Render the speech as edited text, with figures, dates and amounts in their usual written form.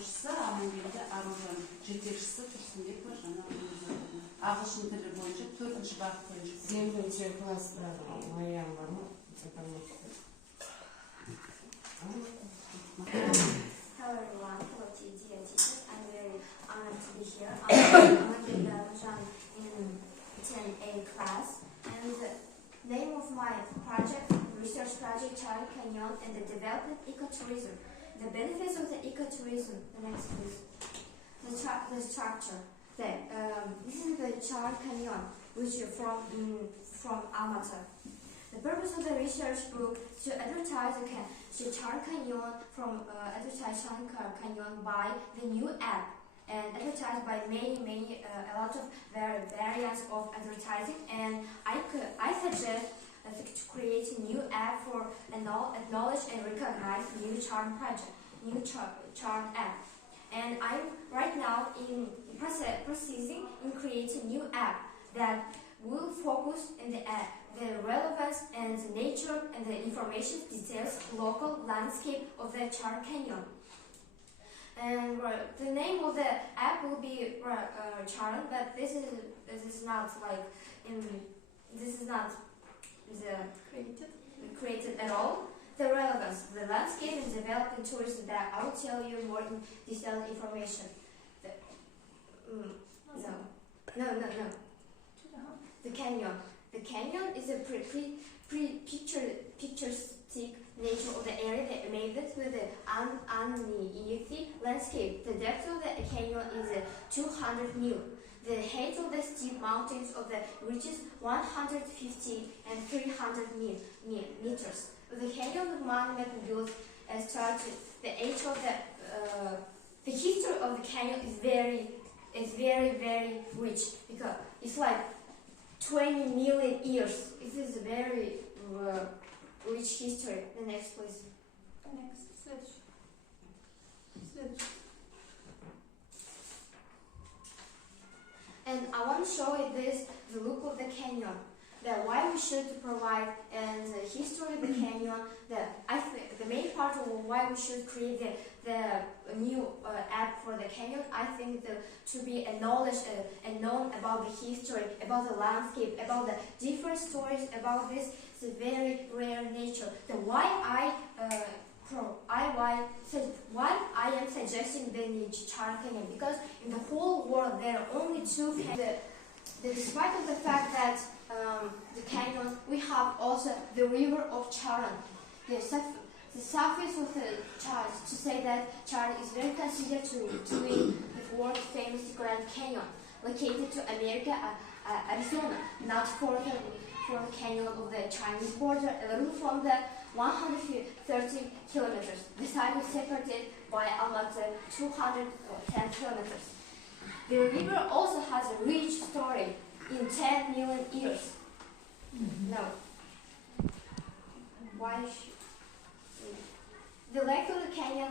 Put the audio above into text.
оқытушысы Амангелді Аружан, жетекшісі Тұрсынбекова Жанар. Ағылшын тілі бойынша 4-ші бағыт бойынша. 7-ші класста Майям бар ма? Hello everyone, hello dear teachers. I'm very honored to be here. I'm Amangelді Arужan in 10A class, and the name of my research project, Child Canyon and the Development Ecotourism. The benefits of the ecotourism. The next, please. The structure. This is the Child Canyon, which is from Almaty. The purpose of the research book to advertise the Child Canyon advertise Child Canyon by the new app, and advertised by a lot of variants of advertising. And I suggest to create a new app for acknowledge and recognize new charm project, new charm app. And I'm right now in processing in creating a new app that will focus on the relevance and the nature and the information details local landscape of the Child Canyon. And the name of the app will be Child, but this is not like this is not created at all. The relevance, the landscape and development tourism, that I will tell you more in detailed information. No. The canyon. The canyon is a picturesque nature of the area that made it with the uneven landscape. The depth of the canyon is 200 meters. The height of the steep mountains of the reaches 150 and 300 meters. The canyon monument built started the age of the history of the canyon is very rich, because it's like 20 million years. It is a very rich history. The next, please. Next, switch. And I want to show you the look of the canyon, why we should provide, and the history of the canyon. I think the main part of why we should create the new app for the canyon, I think to be acknowledged and known about the history, about the landscape, about the different stories about this very rare nature. Why I am suggesting the Child Canyon, because in the whole world there are only 2 canyons. Despite of the fact that the canyon, we have also the river of Charan. The surface of the Chad, to say that Chad is very considered to be the world famous Grand Canyon, located to America, Arizona, not for the canyon of the Chinese border, a little from the 130 kilometers. The site is separated by almost 210 kilometers. The river also has a rich story in 10 million years. No. Why should the length of the canyon